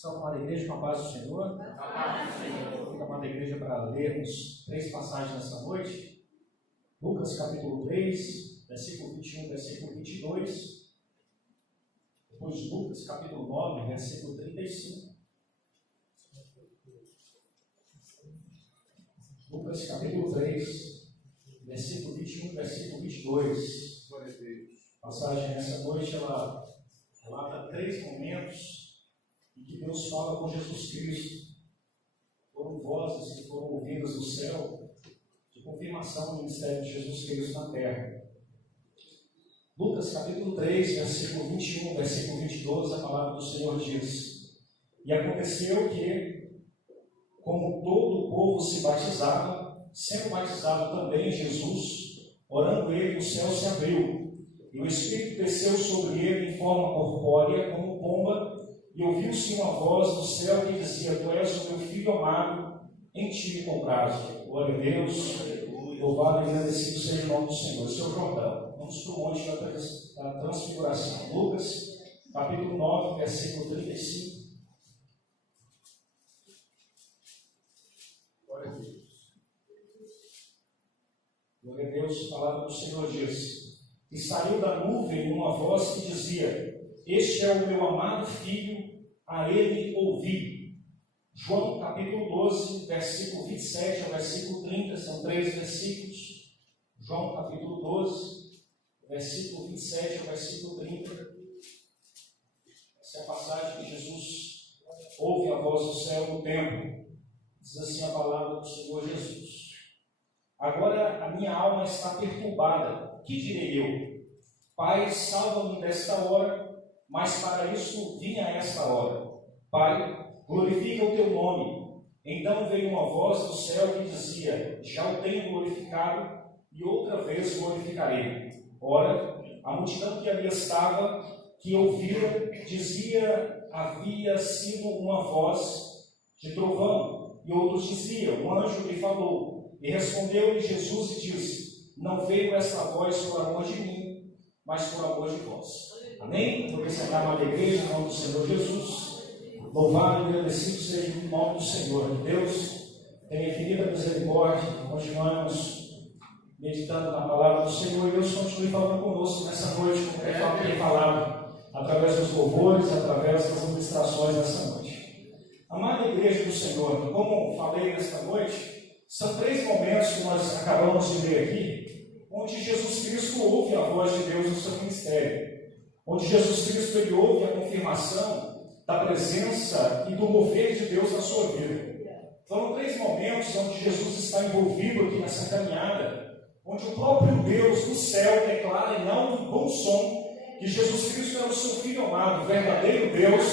Salve, amada igreja, com a paz do Senhor. Fica, amada igreja, para lermos 3 passagens nessa noite. Lucas capítulo 3, versículo 21, versículo 22. Depois Lucas capítulo 9, versículo 35. Lucas capítulo 3, versículo 21, versículo 22. A passagem nessa noite, ela relata 3 momentos em que Deus fala com Jesus Cristo. Foram vozes que foram ouvidas do céu de confirmação do ministério de Jesus Cristo na terra. Lucas capítulo 3, versículo 21, versículo 22, a palavra do Senhor diz: E aconteceu que, como todo o povo se batizava, sendo batizado também Jesus, orando ele, o céu se abriu, e o Espírito desceu sobre ele em forma corpórea, como pomba, e ouviu-se uma voz do céu que dizia: Tu és o meu filho amado, em ti me comprazo. Glória a Deus, louvado e agradecido seja o nome do Senhor. Esse é o Jordão. Vamos para o monte da transfiguração. Lucas, capítulo 9, versículo 35. Glória a Deus. Glória a Deus, a palavra do Senhor diz: E saiu da nuvem uma voz que dizia: Este é o meu amado filho, a ele ouvi. João capítulo 12, versículo 27 ao versículo 30, são 3 versículos. João capítulo 12, versículo 27 ao versículo 30. Essa é a passagem que Jesus ouve a voz do céu no templo. Diz assim a palavra do Senhor Jesus: Agora a minha alma está perturbada. Que direi eu? Pai, salva-me desta hora, mas para isso vim a esta hora. Pai, glorifica o teu nome. Então veio uma voz do céu que dizia: Já o tenho glorificado, e outra vez glorificarei. Ora, a multidão que ali estava, que ouvira, dizia: Havia sido uma voz de trovão. E outros diziam: Um anjo lhe falou. E respondeu-lhe Jesus e disse: Não veio essa voz por amor de mim, mas por amor de vós. Amém? Vou sentar na igreja, em nome do Senhor Jesus. Louvado e agradecido seja o nome do Senhor. Deus tem infinita misericórdia. Continuamos meditando na palavra do Senhor e Deus continue falando conosco nessa noite, como tem falado, através dos louvores, através das ministrações nessa noite. Amada igreja do Senhor, como falei nesta noite, são 3 momentos que nós acabamos de ler aqui, onde Jesus Cristo ouve a voz de Deus no seu ministério. Onde Jesus Cristo ele ouve a confirmação da presença e do mover de Deus na sua vida. Foram 3 momentos onde Jesus está envolvido aqui nessa caminhada, onde o próprio Deus do céu declara em alto e bom som que Jesus Cristo era o seu Filho amado, o verdadeiro Deus,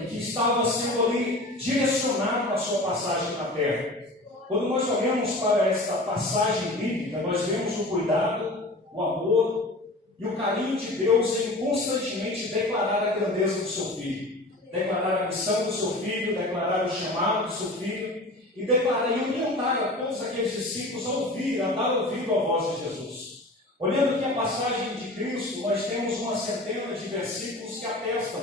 e que estava sendo ali direcionado na sua passagem na terra. Quando nós olhamos para esta passagem bíblica, nós vemos o cuidado, o amor e o carinho de Deus em constantemente declarar a grandeza do seu Filho, declarar a missão do seu Filho, declarar o chamado do seu Filho, e declarar e orientar a todos aqueles discípulos a ouvir, a dar ouvido à voz de Jesus. Olhando aqui a passagem de Cristo, nós temos uma centena de versículos que atestam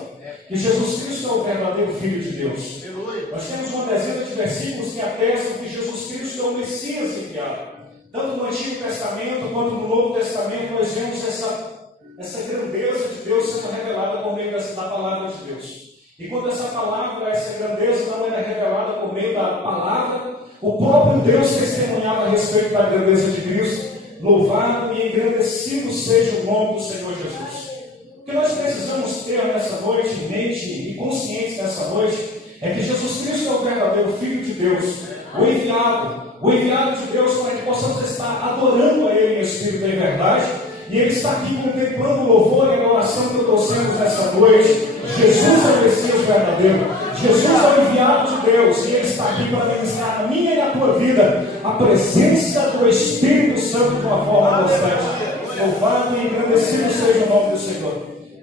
que Jesus Cristo é o verdadeiro Filho de Deus. Nós temos uma dezena de versículos que atestam que Jesus Cristo é o Messias enviado. Tanto no Antigo Testamento quanto no Novo Testamento nós vemos essa grandeza de Deus sendo revelada por meio da palavra de Deus. E quando essa palavra, essa grandeza não era revelada por meio da palavra, o próprio Deus testemunhava a respeito da grandeza de Cristo. Louvado e engrandecido seja o nome do Senhor Jesus. O que nós precisamos ter nessa noite em mente e conscientes nessa noite é que Jesus Cristo é o verdadeiro Filho de Deus, o enviado de Deus para que possamos estar adorando a Ele em espírito e em verdade. E Ele está aqui contemplando o louvor e a adoração que trouxemos nessa noite. Jesus é o Messias verdadeiro. Jesus é o enviado de Deus. E Ele está aqui para ministrar a minha e a tua vida a presença do Espírito Santo de uma forma constante. Louvado e engrandecido seja o nome do Senhor.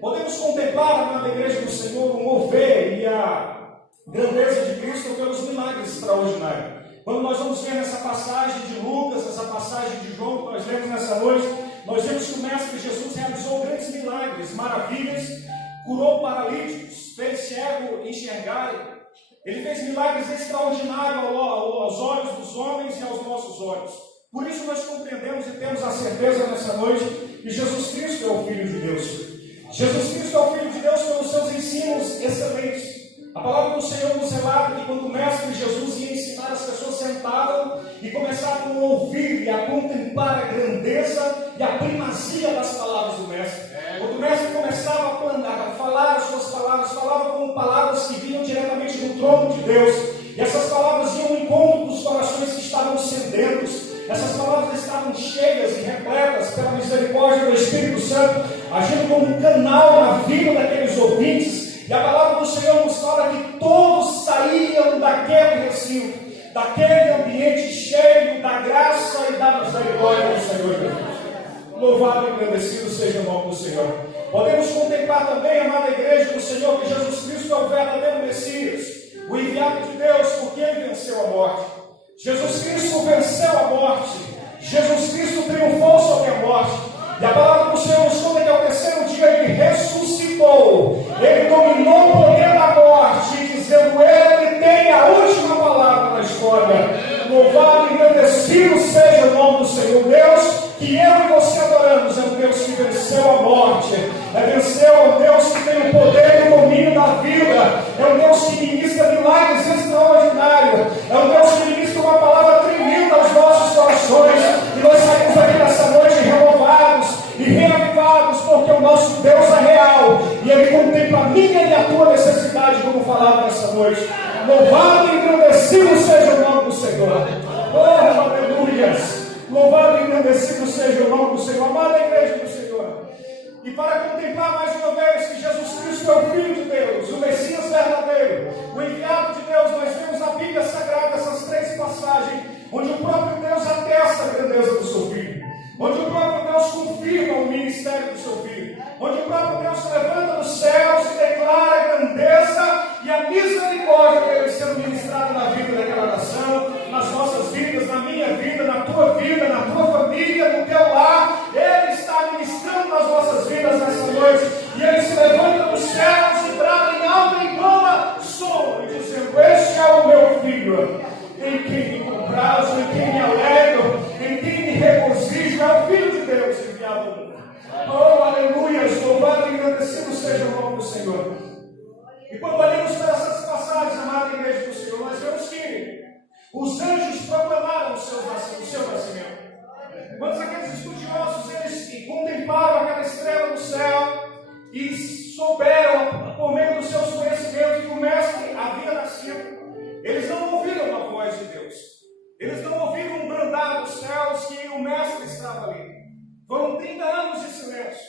Podemos contemplar na igreja do Senhor o mover e a grandeza de Cristo pelos milagres extraordinários. Quando nós vamos ver nessa passagem de Lucas, essa passagem de João que nós lemos nessa noite, nós vemos que o Mestre Jesus realizou grandes milagres, maravilhas, curou paralíticos, fez cego enxergarem. Ele fez milagres extraordinários aos olhos dos homens e aos nossos olhos. Por isso nós compreendemos e temos a certeza nessa noite que Jesus Cristo é o Filho de Deus. Jesus Cristo é o Filho de Deus pelos seus ensinos excelentes. A palavra do Senhor nos relata que quando o Mestre Jesus ia ensinar, as pessoas sentavam e começavam a ouvir e a contemplar a grandeza e a primazia das palavras do Mestre. Quando o Mestre começava a falar as suas palavras, falava como palavras que vinham diretamente do trono de Deus. E essas palavras iam ao encontro dos corações que estavam sedentos. Essas palavras estavam cheias e repletas pela misericórdia do Espírito Santo, agindo como um canal na vida daqueles ouvintes. E a palavra do Senhor nos fala que todos saíam daquele recinto, daquele ambiente cheio da graça e da misericórdia do Senhor Jesus. Louvado e agradecido seja o nome do Senhor. Podemos contemplar também, amada igreja do Senhor, que Jesus Cristo é o verdadeiro Messias, o enviado de Deus, porque Ele venceu a morte. Jesus Cristo venceu a morte. Jesus Cristo triunfou sobre a morte. E a palavra do Senhor nos conta que ao terceiro dia Ele ressuscitou. Ele dominou o poder da morte, dizendo: Ele tem a última palavra na história. Louvado e agradecido seja o nome do Senhor. Deus que eu e você adoramos é um Deus que venceu a morte. É um Deus que tem o poder e o domínio da vida. É um Deus que ministra milagres extraordinários. É um Deus que ministra uma palavra tremenda aos nossos corações. E nós saímos aqui nessa noite renovados e reavivados, porque o nosso Deus é real. E Ele contempla a minha e a tua necessidade, como falado nessa noite. Louvado e agradecido seja o nome do Senhor. Oh, aleluias. Louvado e agradecido seja o nome do Senhor. Amada igreja do Senhor. E para contemplar mais uma vez que Jesus Cristo é o Filho de Deus, o Messias verdadeiro, o enviado de Deus, nós vemos na Bíblia Sagrada essas três passagens, onde o próprio Deus atesta a grandeza do seu Filho, onde o próprio Deus confirma o ministério do seu Filho, onde o próprio Deus se levanta dos céus e declara a grandeza e a misericórdia dele sendo ministrada na vida daquela nação, nas nossas vidas, na minha vida, na tua família, no teu lar. Ele está ministrando nas nossas vidas nessa noite, e Ele se levanta dos céus e brada em alta e boa som, dizendo: Este é o meu Filho, em quem me comprazo, em quem me alegro, em quem me regozijo. É o Filho de Deus enviado ao mundo. Oh, aleluia, louvado e agradecido seja o nome do Senhor. E quando olhamos para essas passagens, amada igreja do Senhor, nós vemos que os anjos proclamaram o seu nascimento. Quando aqueles estudiosos, eles contemplaram aquela estrela no céu e souberam, por meio dos seus conhecimentos, que o Mestre havia nascido, eles não ouviram a voz de Deus. Eles não ouviram um brandar dos céus que o Mestre estava ali. Foram 30 anos de silêncio,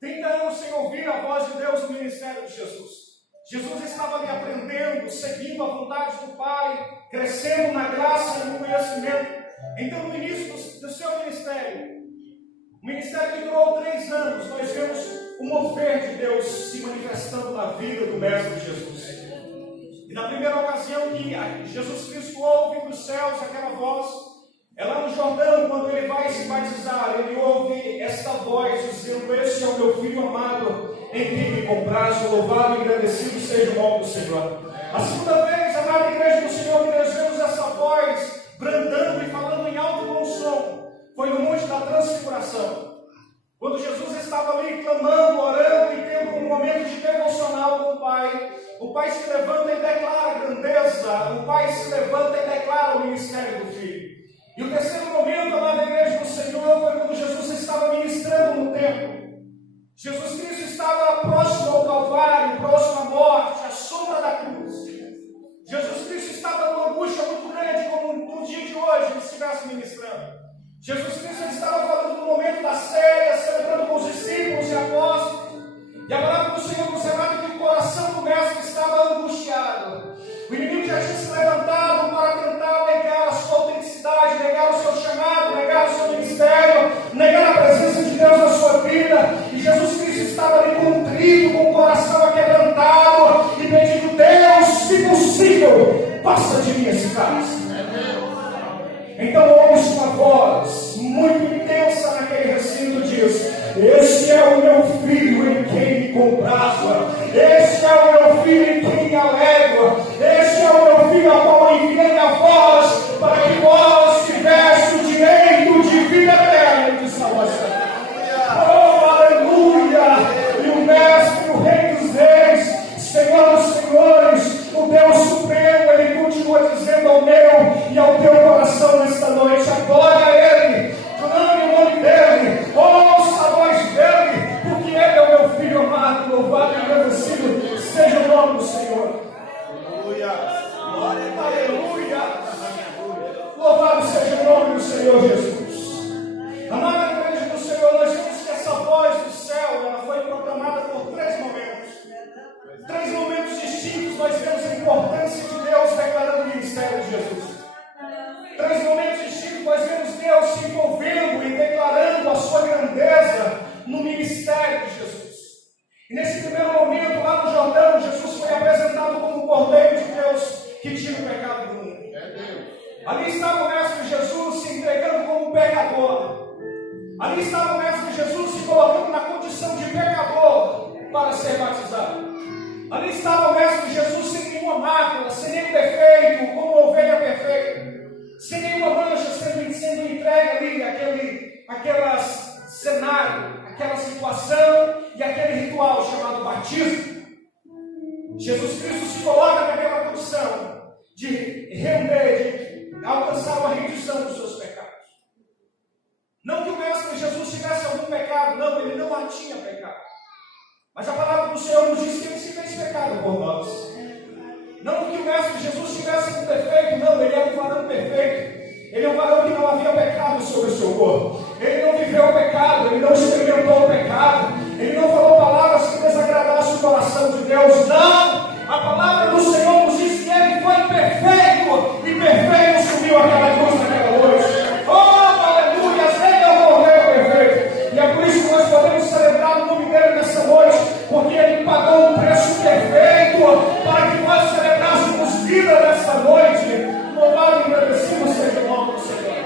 30 anos sem ouvir a voz de Deus no ministério de Jesus. Jesus estava ali aprendendo, seguindo a vontade do Pai, crescendo na graça e no conhecimento. Então, no início do seu ministério, um ministério que durou 3 anos, nós vemos o mover de Deus se manifestando na vida do Mestre Jesus. E na primeira ocasião que Jesus Cristo ouve dos céus aquela voz, é lá no Jordão, quando ele vai se batizar, ele ouve esta voz dizendo: Este é o meu Filho amado, em quem me comprazo. Louvado e agradecido seja o nome do Senhor. A segunda vez, amada igreja do Senhor, que nós vemos essa voz brandando e falando em alto bom som, foi no Monte da Transfiguração. Quando Jesus estava ali clamando, orando e tendo um momento de devocional com o Pai se levanta e declara a grandeza, o Pai se levanta e declara o ministério do Filho. E o terceiro momento, amada igreja do Senhor, foi quando Jesus estava ministrando no templo. Jesus Cristo estava próximo ao Calvário, próximo à morte, à sombra da cruz. Jesus Cristo estava numa angústia muito grande, como no dia de hoje ele estivesse ministrando. Jesus Cristo estava falando no momento da ceia, celebrando com os discípulos e apóstolos. E a palavra do Senhor nos relata que o coração do Mestre estava angustiado. O inimigo já tinha se levantado para tentar negar a sua autenticidade, negar o seu chamado, negar o seu ministério, negar a presença de Deus na sua vida. E Jesus Cristo estava ali contrito, com o coração aquebrantado e pedindo: Deus, se possível, passa de mim esse cálice. Então ouve uma voz muito intensa naquele recinto, diz: Este é o meu Filho, em quem me comprazo. Este é o meu filho em quem me alegro. Este é o meu filho a qual enviei a vós, para que vós tivesse o direito de vida eterna e de salvação. Oh, aleluia! E o Mestre, o Rei dos Reis, Senhor dos Senhores, o Deus Supremo, Ele continua dizendo ao meu e ao teu coração nesta noite: adore a Ele, clame o nome dEle, ouça a voz dEle, porque Ele é o meu Filho amado, louvado e agradecido seja o nome do Senhor. Aleluia! Aleluia! Louvado seja o nome do Senhor Jesus. Amada igreja do Senhor, nós vemos que essa voz do céu, ela foi proclamada por 3 momentos. 3 momentos distintos nós vemos a importância de Deus declarando o ministério de Jesus. 3 momentos distintos nós vemos Deus se envolvendo e declarando a sua grandeza no ministério de Jesus. E nesse primeiro momento, lá no Jordão, Jesus foi apresentado como o Cordeiro de Deus que tira o pecado do mundo. Ali estava o Mestre Jesus se entregando como um pecador. Ali estava o Mestre Jesus se colocando na condição de pecador para ser batizado. Ali estava o Mestre Jesus sem nenhuma mácula, sem nenhum defeito, como uma ovelha perfeita, sem nenhuma mancha, sendo entregue ali aquele cenário, aquela situação e aquele ritual chamado batismo. Jesus Cristo se coloca naquela condição de render, de alcançar uma rendição dos seus pecados. Não que o Mestre Jesus tivesse algum pecado, não, ele não tinha pecado. Mas a palavra do Senhor nos diz que ele se fez pecado por nós. Não que o Mestre Jesus tivesse um defeito, não, ele é um varão perfeito. Ele é um varão que não havia pecado sobre o seu corpo. Ele não viveu o pecado, ele não experimentou o pecado. Ele não falou palavras que desagradassem o coração de Deus. Não! A palavra do Senhor nos diz que ele foi perfeito. E perfeito subiu aquela cruz naquela noite. Oh, aleluia! Ele é o Cordeiro perfeito. E é por isso que nós podemos celebrar o nome dele nessa noite. Porque ele pagou um preço perfeito para que nós celebrássemos vida nessa noite. Louvado e agradecido seja o nome do Senhor.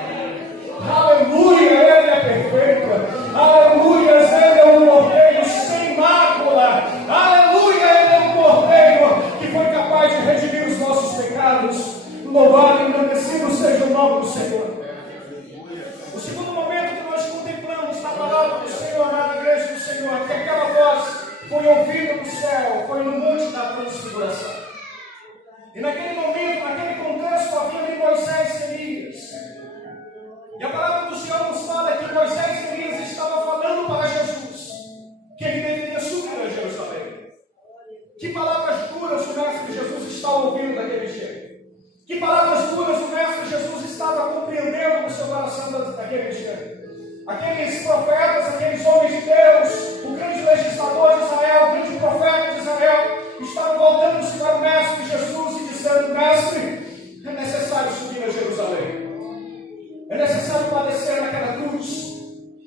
Aleluia, Ele é perfeito. Aleluia, Ele é um Cordeiro sem mácula. Aleluia, Ele é um Cordeiro que foi capaz de redimir os nossos pecados. Louvado e agradecido seja o nome do Senhor. O segundo momento que nós contemplamos na palavra do Senhor, na igreja do Senhor, que aquela voz foi ouvida do céu, foi no monte da transfiguração. E naquele momento, naquele contexto, havia ali Moisés e Elias. E a palavra do Senhor nos fala que Moisés e Elias estavam falando para Jesus que ele deveria subir a Jerusalém. Que palavras duras o Mestre Jesus estava ouvindo daquele dia. Que palavras duras o Mestre Jesus estava compreendendo no seu coração daquele dia. Aqueles profetas, aqueles homens de Deus, o grande legislador de Israel, o grande profeta de Israel, estavam voltando-se para o Mestre Jesus e dizendo: Mestre, é necessário subir a Jerusalém. É necessário padecer naquela cruz.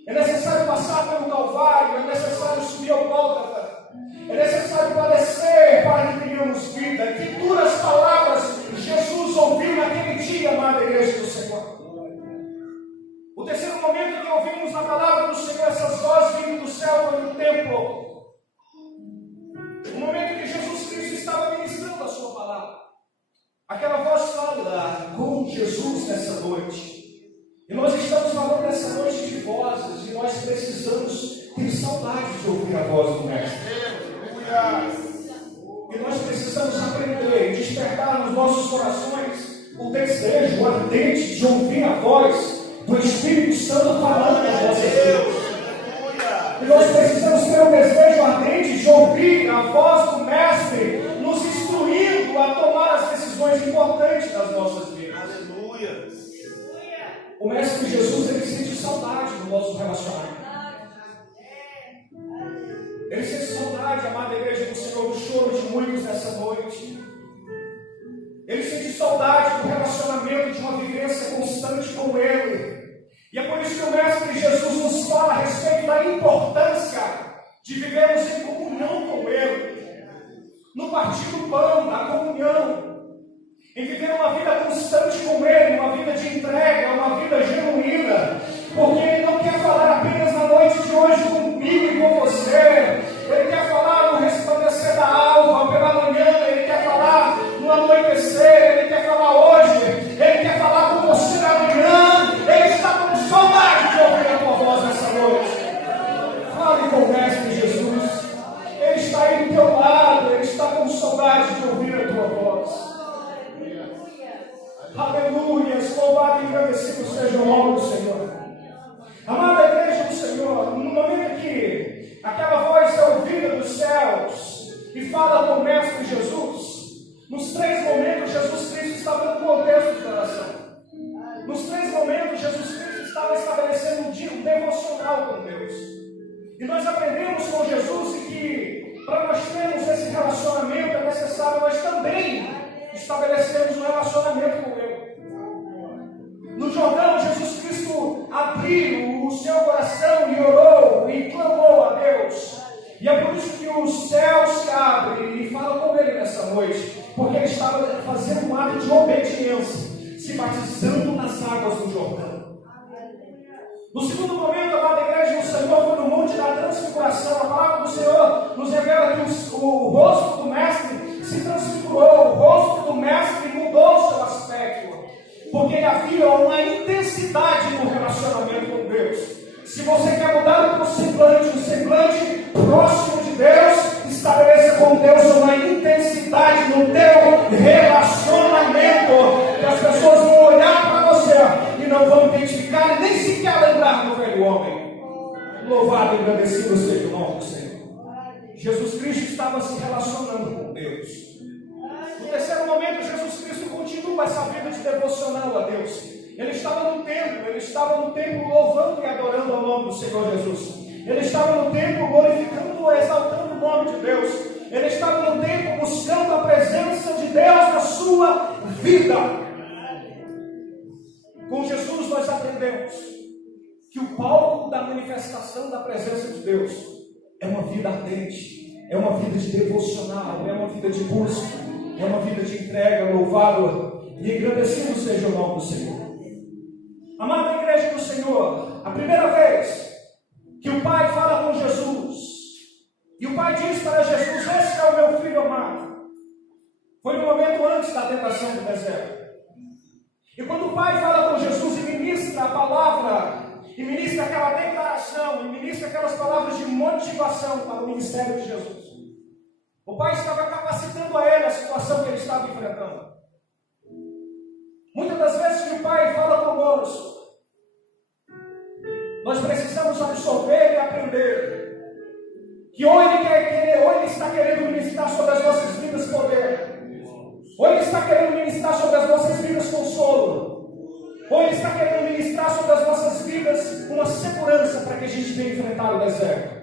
É necessário passar pelo Calvário. É necessário subir ao Gólgota. É necessário padecer para que tenhamos vida. Que duras palavras Jesus ouviu naquele dia, amada igreja do Senhor. O terceiro momento que ouvimos na palavra do Senhor, essas vozes vindo do céu, foi no templo. O momento que Jesus Cristo estava ministrando a sua palavra. Aquela voz fala com Jesus nessa noite. E nós estamos falando nessa noite de vozes, e nós precisamos ter saudade de ouvir a voz do Mestre. E nós precisamos aprender e despertar nos nossos corações o desejo ardente de ouvir a voz do Espírito Santo falando nas nossas vidas. E nós precisamos ter o desejo ardente de ouvir a voz do Mestre nos instruindo a tomar as decisões importantes das nossas vidas. Aleluia! O Mestre Jesus, ele sente saudade do nosso relacionamento. Ele sente saudade, amada igreja do Senhor, do choro de muitos nessa noite. Ele sente saudade do relacionamento, de uma vivência constante com Ele. E é por isso que o Mestre Jesus nos fala a respeito da importância de vivermos em comunhão com Ele. No partir do pão, na comunhão. Em viver uma vida constante com Ele, uma vida de entrega, uma vida genuína. Porque Ele não quer falar apenas na noite de hoje comigo e com você. Ele quer falar no resplandecer da Aleluia, louvado e agradecido seja o nome do Senhor. Amada igreja do Senhor, no momento que aquela voz é ouvida dos céus e fala com o Mestre Jesus, nos 3 momentos Jesus Cristo estava no contexto de oração. Nos 3 momentos Jesus Cristo estava estabelecendo um devocional com Deus. E nós aprendemos com Jesus que para nós termos esse relacionamento é necessário nós também estabelecermos um relacionamento com Ele. No Jordão, Jesus Cristo abriu o seu coração e orou e clamou a Deus. E é por isso que os céus se abrem e falam com Ele nessa noite, porque Ele estava fazendo um ato de obediência, se batizando nas águas do Jordão. No segundo momento, a amada igreja do Senhor foi no monte da transfiguração. A palavra do Senhor nos revela que o rosto do Mestre se transfigurou, o rosto do Mestre mudou o seu aspecto, porque havia uma intensidade no relacionamento com Deus. Se você quer mudar para um semblante próximo de Deus, estabeleça com Deus uma intensidade no teu relacionamento, que as pessoas vão olhar para você e não vão identificar, nem sequer lembrar do velho homem. Louvado e agradecido seja o nome do Senhor. Jesus Cristo estava se relacionando com Deus. No terceiro momento, Jesus Cristo continua essa vida de devocional a Deus. Ele estava no templo louvando e adorando ao nome do Senhor Jesus. Ele estava no templo glorificando e exaltando o nome de Deus. Ele estava no templo buscando a presença de Deus na sua vida. Com Jesus nós aprendemos que o palco da manifestação da presença de Deus é uma vida ardente, é uma vida de devocional, é uma vida de busca, é uma vida de entrega. Louvado e engrandecido seja o nome do Senhor. Amada igreja do Senhor, a primeira vez que o Pai fala com Jesus, e o Pai diz para Jesus: esse é o meu filho amado, foi no momento antes da tentação do deserto. E quando o Pai fala com Jesus e ministra a palavra, e ministra aquela declaração, e ministra aquelas palavras de motivação para o ministério de Jesus, o Pai estava capacitando a ele a situação que ele estava enfrentando. Muitas das vezes que o Pai fala conosco, nós precisamos absorver e aprender que ou Ele está querendo ministrar sobre as nossas vidas poder, ou Ele está querendo ministrar sobre as nossas vidas consolo, ou Ele está querendo ministrar sobre as nossas vidas uma segurança para que a gente venha enfrentar o deserto.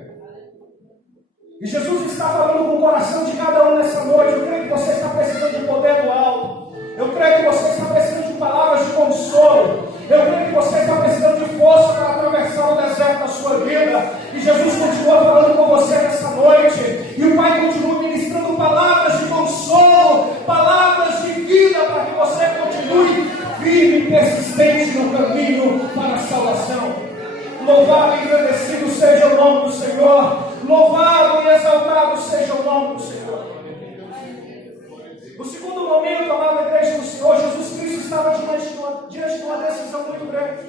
E Jesus está falando com o coração de cada um nessa noite. Eu creio que você está precisando de poder do alto. Eu creio que você está precisando de palavras de consolo. Eu creio que você está precisando de força para atravessar o deserto da sua vida. E Jesus continua falando com você nessa noite. E o Pai continua ministrando palavras de consolo, palavras de vida, para que você continue firme e persistente no caminho para a salvação. Louvado e agradecido seja o nome do Senhor. Louvado e exaltado seja o nome do Senhor. No segundo momento, amada igreja do Senhor, Jesus Cristo estava diante de uma decisão muito grande.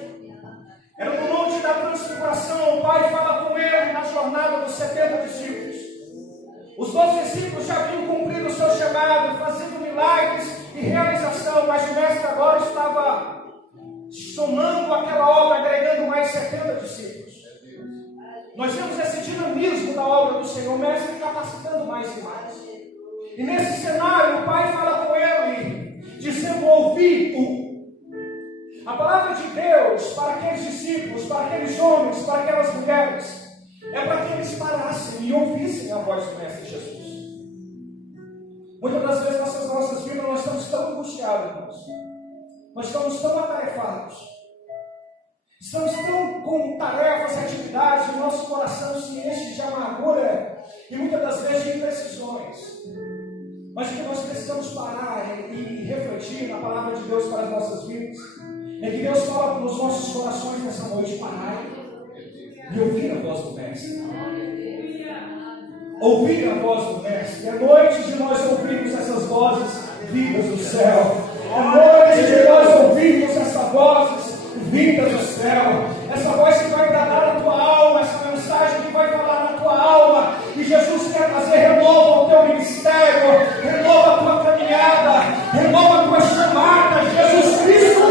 Era no monte da transfiguração. O Pai fala com ele na jornada dos 70 discípulos. Os 12 discípulos já haviam cumprido o seu chamado, fazendo milagres e realização, mas o Mestre agora estava somando aquela obra, agregando mais 70 discípulos. Nós vemos esse dinamismo da obra do Senhor, o Mestre capacitando mais e mais. E nesse cenário, o Pai fala com ele, dizendo: ouvi-o. A palavra de Deus para aqueles discípulos, para aqueles homens, para aquelas mulheres, é para que eles parassem e ouvissem a voz do Mestre Jesus. Muitas das vezes nas nossas vidas nós estamos tão angustiados, irmãos. Nós estamos tão atarefados. Estamos tão com tarefas e atividades, o nosso coração se enche de amargura e muitas das vezes de indecisões. Mas o que nós precisamos parar e refletir na palavra de Deus para as nossas vidas é que Deus fala nos nossos corações nessa noite: parar e ouvir a voz do Mestre. Ouvir a voz do Mestre. É noite de nós ouvirmos essas vozes vindas do céu. É noite de nós ouvirmos essas vozes vindas do céu. Essa voz que vai dar na tua alma, essa mensagem que vai falar na tua alma. E Jesus quer trazer renovo ao teu ministério, renova a tua caminhada, renova a tua chamada. Jesus Cristo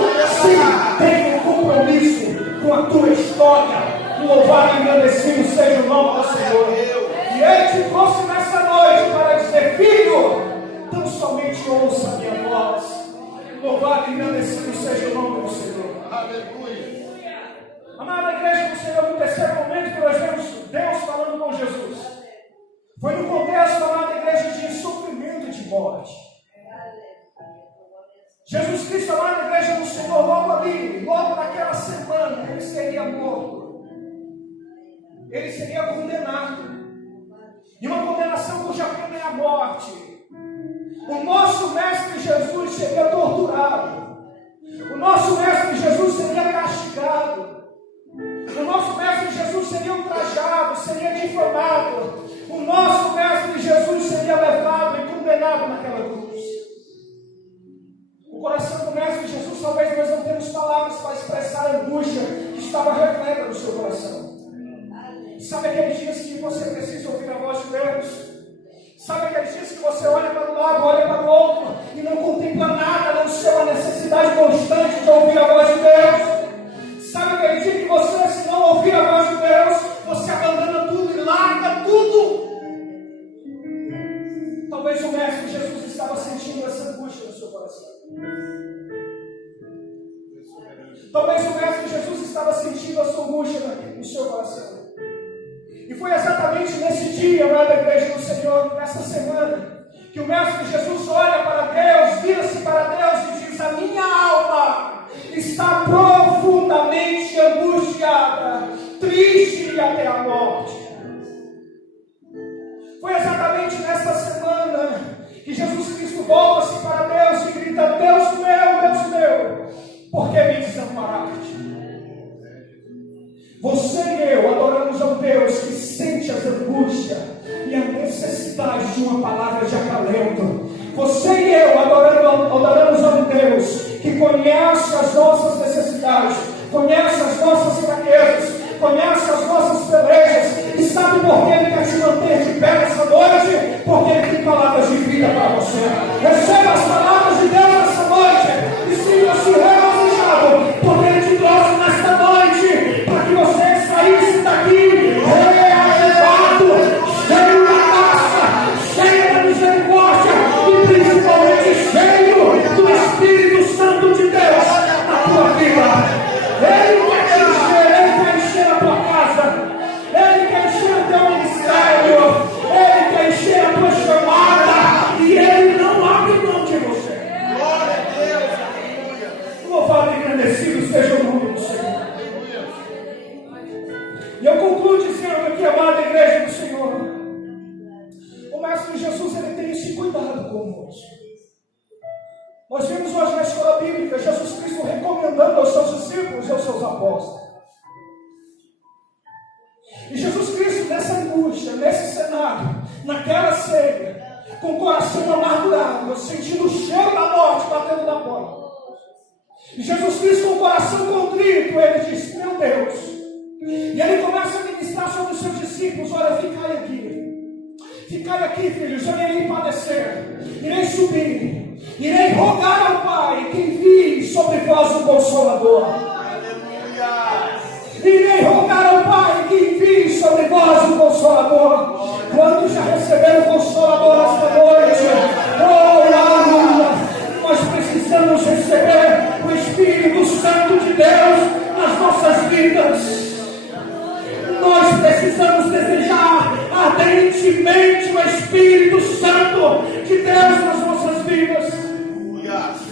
ouça a minha voz. Louvado e engrandecido seja o nome do Senhor. Aleluia. Amada igreja do Senhor, no terceiro momento que nós vemos Deus falando com Jesus, foi no contexto, amada igreja, de sofrimento e de morte. Jesus Cristo, amada igreja do Senhor, logo ali, logo naquela semana, ele seria morto. Ele seria condenado. E uma condenação cuja pena é a morte. O nosso Mestre Jesus seria torturado. O nosso Mestre Jesus seria castigado. O nosso Mestre Jesus seria ultrajado, seria difamado. O nosso Mestre Jesus seria levado e condenado naquela cruz. O coração do Mestre Jesus, talvez nós não temos palavras para expressar a angústia que estava repleta no seu coração. Sabe aqueles dias que você precisa ouvir a voz de Deus? Sabe aqueles dias que você olha para um lado, olha para o outro e não contempla nada, a não ser uma necessidade constante de ouvir a voz de Deus? Sabe aquele dia que você, se não ouvir a voz de Deus, você abandona tudo e larga tudo? Talvez o Mestre Jesus estava sentindo essa angústia no seu coração. Talvez o Mestre Jesus estava sentindo essa angústia no seu coração. E foi exatamente nesse dia, amada igreja do Senhor, nessa semana, que o Mestre Jesus olha para Deus, vira-se para Deus e diz: a minha alma está profundamente angustiada, triste e até a morte. Foi exatamente nessa semana que Jesus Cristo volta-se para Deus e grita: Deus meu, por que me desamparaste? Você e eu adoramos a um Deus que sente as angústias e a necessidade de uma palavra de acalento. Você e eu adoramos a um Deus que conhece as nossas necessidades, conhece as nossas fraquezas, conhece as nossas pelejas e sabe por que Ele quer te manter de pé nessa noite? Porque Ele tem palavras de vida para você. Receba as palavras de Deus nessa noite e sinta-se regozijado, porque Ele te trouxe nesta noite para que você saísse daqui reavivado, cheio da graça, cheio da misericórdia e principalmente cheio do Espírito Santo de Deus na tua vida. Ele quer te encher, Ele quer encher a tua casa, Ele quer encher o teu ministério, Ele quer encher a tua chamada e Ele não abre mão de você. Glória a Deus. Louvado e engrandecido seja o nome do Senhor. E eu concluo dizendo aqui, amada igreja do Senhor, o Mestre Jesus, Ele tem esse cuidado conosco. Nós vimos hoje na escola bíblica Jesus Cristo recomendando aos seus discípulos e aos seus apóstolos. E Jesus Cristo, nessa angústia, nesse cenário, naquela ceia, com o coração amargurado, sentindo o cheiro da morte batendo na porta. E Jesus Cristo, com o coração contrito, Ele diz: meu Deus. E Ele começa a ministrar sobre os seus discípulos: olha, ficai aqui. Ficai aqui, filhos, eu irei padecer, irei subir, irei rogar ao Pai que envie sobre vós o Consolador. Aleluia. Irei rogar ao Pai que envie sobre vós o Consolador. Quantos já receberam o Consolador esta noite? Oh, aleluia! Nós precisamos receber o Espírito Santo de Deus nas nossas vidas. Nós precisamos desejar ardentemente o Espírito Santo de Deus nas nossas vidas.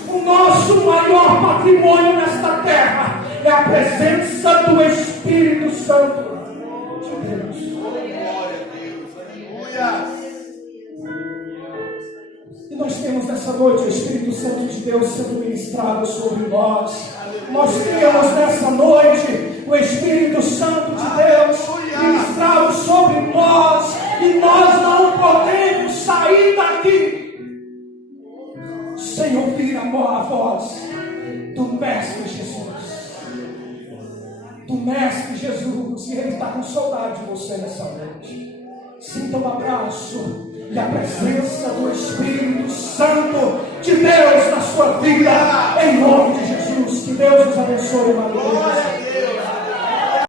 O nosso maior patrimônio nesta terra é a presença do Espírito Santo de Deus. Glória a Deus. Aleluia. E nós temos nessa noite o Espírito Santo de Deus sendo ministrado sobre nós. Nós temos nessa noite o Espírito Santo de Deus ministrado sobre nós. E nós não podemos sair daqui sem ouvir a voz do Mestre Jesus. Do Mestre Jesus. E Ele está com saudade de você nessa noite. Sinta um abraço e a presença do Espírito Santo de Deus na sua vida, em nome de Jesus. Que Deus nos abençoe, irmão.